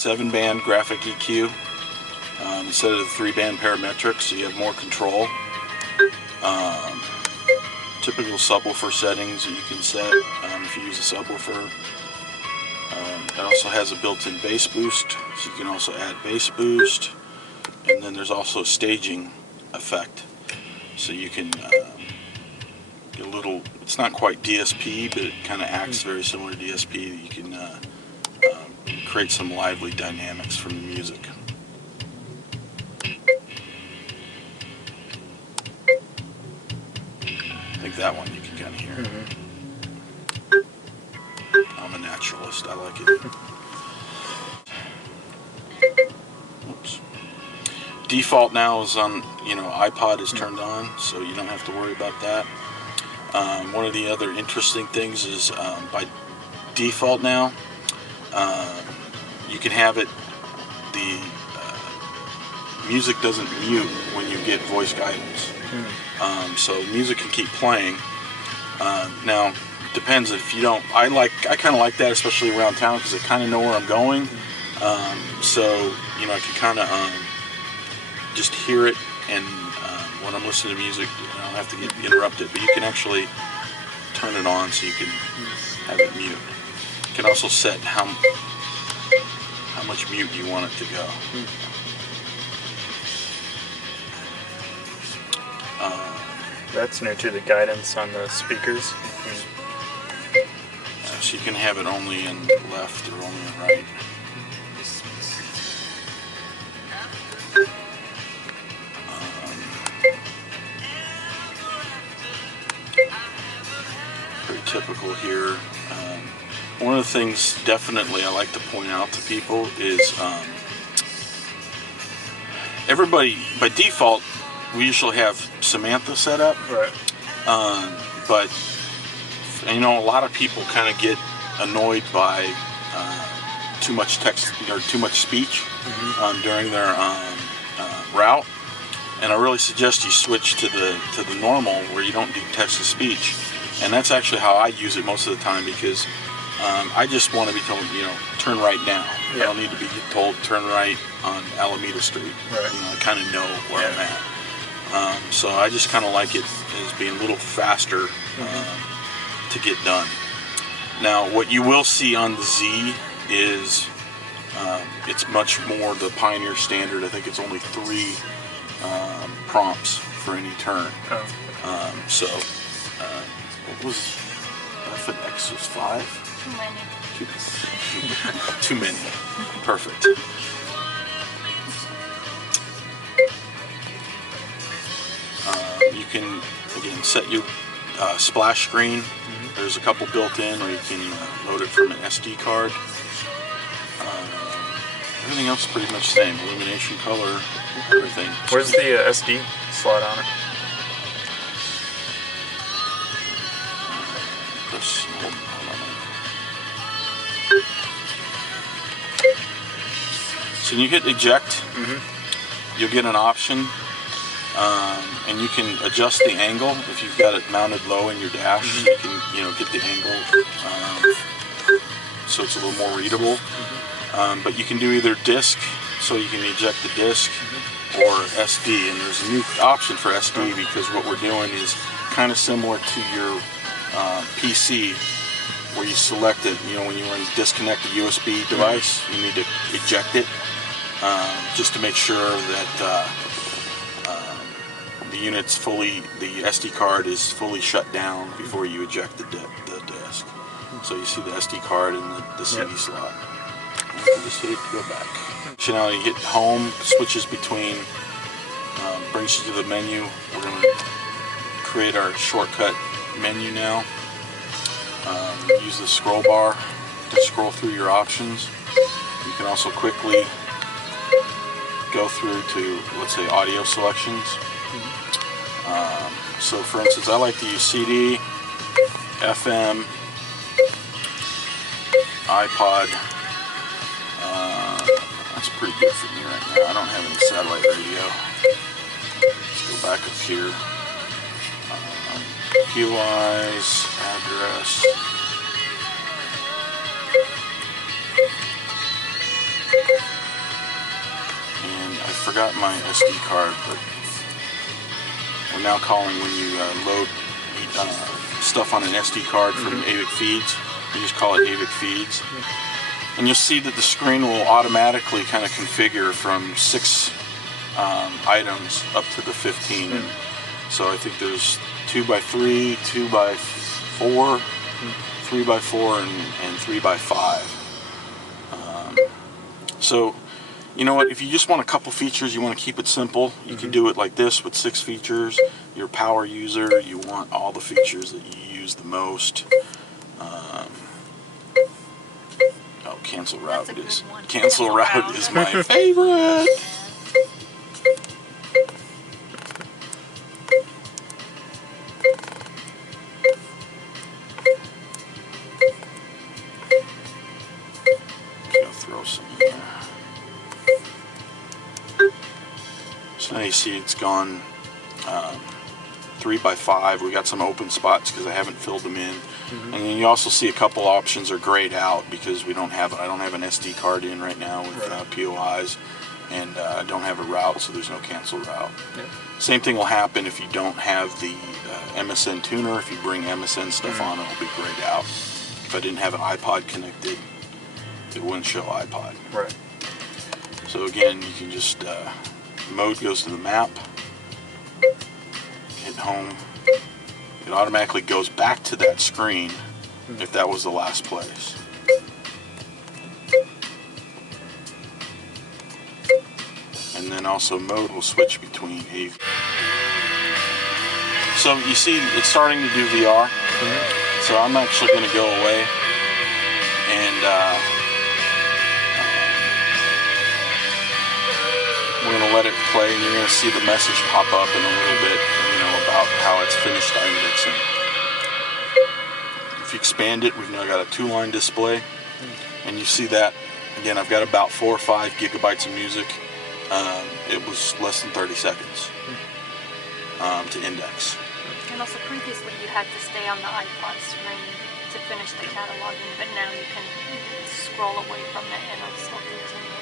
7-band graphic EQ instead of the 3-band parametric, so you have more control. Typical subwoofer settings that you can set if you use a subwoofer. It also has a built-in bass boost, so you can also add bass boost. And then there's also staging effect, so you can get a little, it's not quite DSP, but it kind of acts very similar to DSP. You can create some lively dynamics from the music. I think that one you can kind of hear. I'm a naturalist, I like it. Oops. Default now is on, iPod is turned on, so you don't have to worry about that. One of the other interesting things is by default now, you can have it, the music doesn't mute when you get voice guidance. So music can keep playing. Now, depends if you don't, I kind of like that, especially around town, because I kind of know where I'm going. So, I can kind of just hear it, and when I'm listening to music, I don't have to get interrupted, but you can actually turn it on so you can have it mute. You can also set how much mute you want it to go. That's new to the guidance on the speakers. So you can have it only in left or only in right. Pretty typical here. One of the things definitely I like to point out to people is everybody, by default, we usually have Samantha set up. Right. But a lot of people kind of get annoyed by too much text or too much speech during their route, and I really suggest you switch to the normal where you don't do text to speech, and that's actually how I use it most of the time, because I just want to be told, turn right now. I don't need to be told turn right on Alameda Street. Right. I kind of know where I'm at. So I just kind of like it as being a little faster to get done. Now, what you will see on the Z is it's much more the Pioneer standard. I think it's only 3 prompts for any turn. So what was F and X was 5? Too many. Too many. Perfect. You can, again, set your splash screen. There's a couple built in, or you can load it from an SD card. Everything else is pretty much the same. Illumination, color, everything. Where's the SD slot on it? Hold on. So when you hit eject, you'll get an option, and you can adjust the angle. If you've got it mounted low in your dash, you can get the angle so it's a little more readable. But you can do either disc, so you can eject the disc, or SD, and there's a new option for SD because what we're doing is kind of similar to your PC, where you select it, when you want to disconnect a USB device, you need to eject it, just to make sure that the unit's the SD card is fully shut down before you eject the disk. So you see the SD card in the CD slot. You can just hit it to go back. So now you hit home, switches between, brings you to the menu. We're going to create our shortcut menu now. Use the scroll bar to scroll through your options. You can also quickly go through to, let's say, audio selections. So for instance, I like to use CD, FM, iPod. That's pretty good for me right now. I don't have any satellite radio. Let's go back up here. POIs, address. forgot my SD card, but we're now calling when you load stuff on an SD card from AVIC Feeds. You just call it AVIC Feeds. And you'll see that the screen will automatically kind of configure from 6 items up to the 15. So I think there's 2x3, 2x4, 3x4, and 3x5. So, you know what, if you just want a couple features, you want to keep it simple, you can do it like this with 6 features. You're a power user, you want all the features that you use the most. Oh, cancel route is my favorite. Throw some in there. So now you see it's gone 3x5. We got some open spots because I haven't filled them in. And then you also see a couple options are grayed out because I don't have an SD card in right now with POIs, and I don't have a route, so there's no cancel route. Same thing will happen if you don't have the MSN tuner. If you bring MSN stuff on, it'll be grayed out. If I didn't have an iPod connected, it wouldn't show iPod. Right. So again, you can just mode goes to the map, hit home. It automatically goes back to that screen if that was the last place. And then also mode will switch between AV. So you see it's starting to do VR. So I'm actually going to go away and we're going to let it play, and you're going to see the message pop up in a little bit, about how it's finished indexing. If you expand it, we've now got a 2-line display, and you see that, again, I've got about 4 or 5 gigabytes of music. It was less than 30 seconds to index. And also previously you had to stay on the iPod screen to finish the cataloging, but now you can scroll away from it and it'll still continue.